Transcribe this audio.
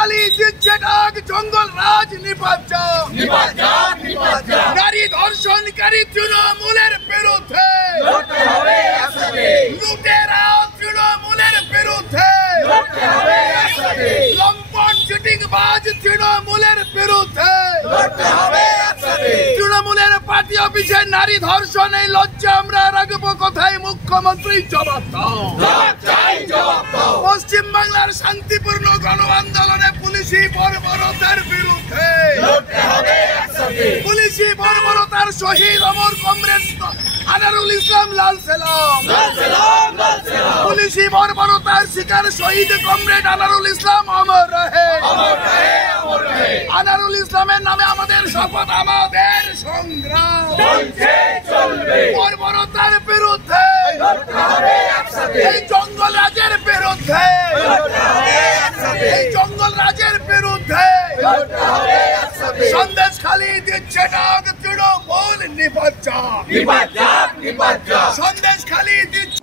খালি দিচ্ছে ডাক জঙ্গল রাজ নিপাত নারী ধর্ষণকারী তৃণমূলের বিরুদ্ধে লুটেরা তৃণমূলের বিরুদ্ধে লম্পট চিটিংবাজ তৃণমূলের বিরুদ্ধে তৃণমূলের পার্টি অফিসে নারী ধর্ষণ এই লজ্জা আমরা রাখবো কোথায়? মুখ্যমন্ত্রী জবাব দাও। পশ্চিম বাংলার শান্তিপূর্ণ গণ আন্দোলনে পুলিশি বর্বরতার বিরুদ্ধে পুলিশি বর্বরতার শহীদ অমর কমরেড আনারুল ইসলাম লাল সালাম। পুলিশি বর্বরতার শিকার শহীদ কমরেড আনারুল ইসলাম অমর রহে। আনারুল ইসলামের নামে আমাদের শপথ, আমাদের সংগ্রাম বর্বরতার বিরুদ্ধে, এই জঙ্গল রাজের বিরুদ্ধে, এই জঙ্গল রাজের বিরুদ্ধে। সন্দেশ খালি দিচ্ছে ডাক তৃণমূল নিপাত। সন্দেশ খালি দিচ্ছে